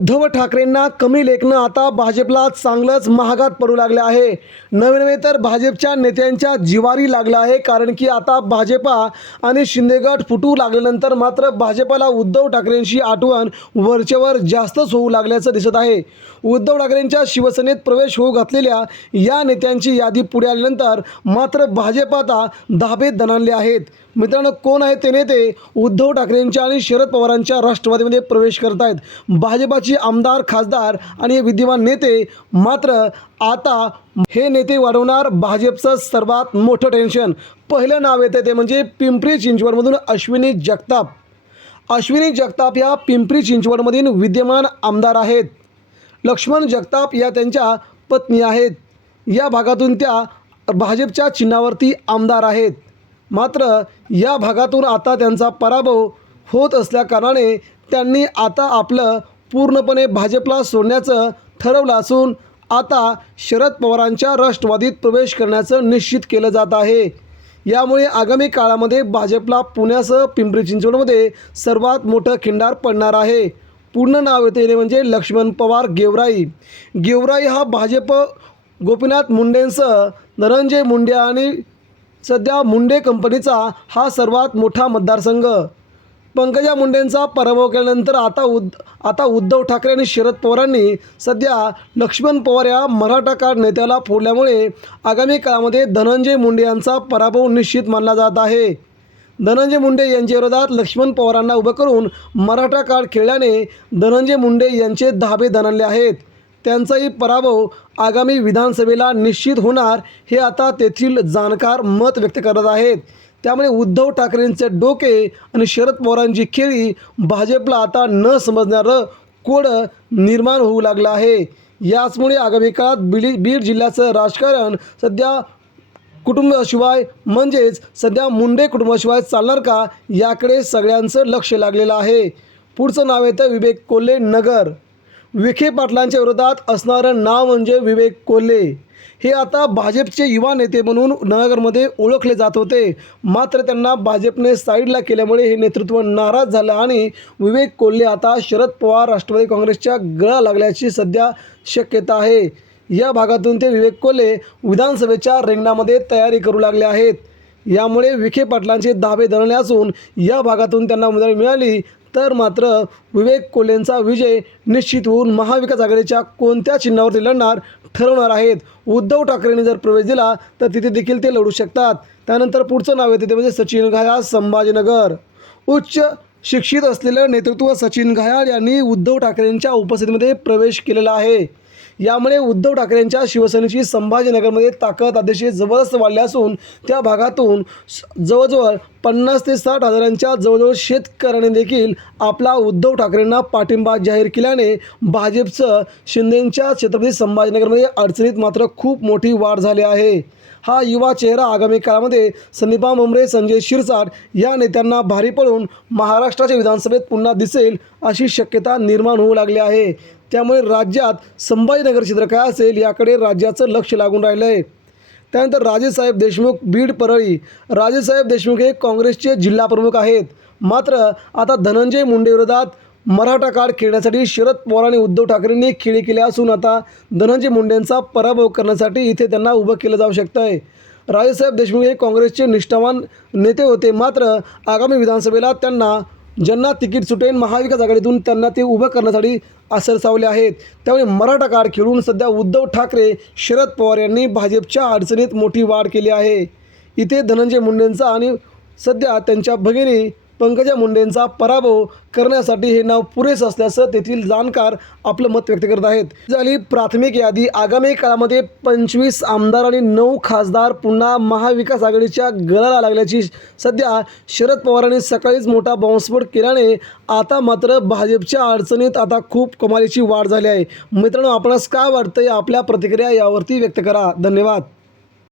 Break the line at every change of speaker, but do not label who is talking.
उद्धव ठाकरेंना कमी लेखनं आता भाजपला चांगलंच महागात पडू लागलं आहे. नवे नवे तर भाजपच्या नेत्यांच्या जिवारी लागलं आहे कारण की आता भाजपा आणि शिंदेगट फुटू लागल्यानंतर मात्र भाजपाला उद्धव ठाकरेंची आठवण वरचेवर जास्तच होऊ लागल्याचं दिसत आहे. उद्धव ठाकरेंच्या शिवसेनेत प्रवेश होऊ घातलेल्या या नेत्यांची यादी पुढे आल्यानंतर मात्र भाजप आता धाबेत दणानले आहेत. मित्रांनो कोण आहेत ते नेते? उद्धव ठाकरेंच्या आणि शरद पवारांच्या राष्ट्रवादीमध्ये प्रवेश करत आहेत. भाजपाचे आमदार खासदार आणि हे विद्यमान नेते मात्र आता हे नेते वाढवणार भाजपचं सर्वात मोठं टेन्शन पहिलं नाव येतं ते म्हणजे पिंपरी चिंचवडमधून अश्विनी जगताप. अश्विनी जगताप या पिंपरी चिंचवडमधील विद्यमान आमदार आहेत. लक्ष्मण जगताप या त्यांच्या पत्नी आहेत. या भागातून त्या भाजपच्या चिन्हावरती आमदार आहेत. मात्र या भागातून आता त्यांचा पराभव होत असल्याकारणाने त्यांनी आता आपलं पूर्णपणे भाजपला सोडण्याचं ठरवलं असून आता शरद पवारांच्या राष्ट्रवादीत प्रवेश करण्याचं निश्चित केलं जात आहे. यामुळे आगामी काळामध्ये भाजपला पुण्यासह पिंपरी चिंचवडमध्ये सर्वात मोठं खिंडार पडणार आहे. पूर्ण नाव येते म्हणजे लक्ष्मण पवार गेवराई. गेवराई हा भाजप गोपीनाथ मुंडेंसह धनंजय मुंडे आणि सध्या मुंडे कंपनीचा हा सर्वात मोठा मतदारसंघ. पंकजा मुंडेंचा पराभव केल्यानंतर आता उद आता उद्धव ठाकरे आणि शरद पवारांनी सध्या लक्ष्मण पवार या मराठा कार्ड नेत्याला फोडल्यामुळे आगामी काळामध्ये धनंजय मुंडे यांचा पराभव निश्चित मानला जात आहे. धनंजय मुंडे यांच्या विरोधात लक्ष्मण पवारांना उभं करून मराठा काळ खेळल्याने धनंजय मुंडे यांचे धाबे दणाणले आहेत. त्यांचाही पराभव आगामी विधानसभेला निश्चित होणार हे आता तेथील जाणकार मत व्यक्त करत आहेत. त्यामुळे उद्धव ठाकरेंचे डोके आणि शरद पवारांची खेळी भाजपला आता न समजणारं कोड निर्माण होऊ लागलं आहे. याचमुळे आगामी काळात बिली बीड जिल्ह्याचं राजकारण सध्या कुटुंबाशिवाय म्हणजेच सध्या मुंडे कुटुंबाशिवाय चालणार का याकडे सगळ्यांचं लक्ष लागलेलं आहे. पुढचं नाव येतं विवेक कोल्हे नगर. विखे पाटलांच्या विरोधात असणारं नाव म्हणजे विवेक कोल्हे. हे आता भाजपचे युवा नेते म्हणून नगरमध्ये ओळखले जात होते. मात्र त्यांना भाजपने साईडला केल्यामुळे हे नेतृत्व नाराज झालं आणि विवेक कोल्हे आता शरद पवार राष्ट्रवादी काँग्रेसच्या गळा लागल्याची सध्या शक्यता आहे. या भागातून ते विवेक कोल्हे विधानसभेच्या रिंगणामध्ये तयारी करू लागले आहेत. यामुळे विखे पाटलांचे दावे धरले असून या भागातून त्यांना उमेदवारी मिळाली. तर मात्र विवेक कोल्हेंचा विजय निश्चित होऊन महाविकास आघाडीच्या कोणत्या चिन्हावरती लढणार ठरवणार आहेत? उद्धव ठाकरेंनी जर प्रवेश दिला तर तिथे देखील ते लढू शकतात. त्यानंतर पुढचं नाव येते ते म्हणजे सचिन घायाळ संभाजीनगर. उच्च शिक्षित असलेलं नेतृत्व सचिन घायाळ यांनी उद्धव ठाकरेंच्या उपस्थितीमध्ये प्रवेश केलेला आहे. यामुळे उद्धव ठाकरेंच्या शिवसेनेची संभाजीनगरमध्ये ताकद अतिशय जबरदस्त वाढली असून त्या भागातून जवळजवळ पन्नास ते साठ हजारांच्या जवळजवळ शेतकऱ्यांनी देखील आपला उद्धव ठाकरेंना पाठिंबा जाहीर केल्याने भाजपचं शिंदेंच्या छत्रपती संभाजीनगरमध्ये अडचणीत मात्र खूप मोठी वाढ झाली आहे. हा युवा चेहरा आगामी काळामध्ये संदीपा मुंबरे संजय शिरसाट या नेत्यांना भारी पडून महाराष्ट्राच्या विधानसभेत पुन्हा दिसेल अशी शक्यता निर्माण होऊ लागली आहे. त्यामुळे राज्यात संभाजीनगर क्षेत्र काय असेल याकडे राज्याचं लक्ष लागून राहिलं आहे त्यानंतर राजेसाहेब देशमुख बीड परळी. राजेसाहेब देशमुख हे काँग्रेसचे जिल्हाप्रमुख आहेत. मात्र आता धनंजय मुंडे विरोधात मराठा कार्ड खेळण्यासाठी शरद पवार आणि उद्धव ठाकरेंनी खेळी केल्या असून आता धनंजय मुंडेंचा पराभव करण्यासाठी इथे त्यांना उभं केलं जाऊ शकतं आहे राजेसाहेब देशमुख हे काँग्रेसचे निष्ठावान नेते होते. मात्र आगामी विधानसभेला त्यांना ज्यांना तिकीट सुटेल महाविकास आघाडीतून त्यांना ते उभं करण्यासाठी सरसावले आहेत. त्यामुळे मराठा कार्ड खेळून सध्या उद्धव ठाकरे शरद पवार यांनी भाजपच्या अडचणीत मोठी वाढ केली आहे. इथे धनंजय मुंडेंचा आणि सध्या त्यांच्या भगिनी पंकजा मुंडेंचा पराभव करण्यासाठी हे नाव पुरेसं असल्याचं तेथील जाणकार आपलं मत व्यक्त करत आहेत. झाली प्राथमिक यादी आगामी काळामध्ये पंचवीस आमदार आणि नऊ खासदार पुन्हा महाविकास आघाडीच्या गळाला लागल्याची सध्या शरद पवारांनी सकाळीच मोठा बॉम्बस्फोट केल्याने आता मात्र भाजपच्या अडचणीत आता खूप कमालीची वाढ झाली आहे. मित्रांनो आपणास काय वाटतंय? आपल्या प्रतिक्रिया यावरती व्यक्त करा. धन्यवाद.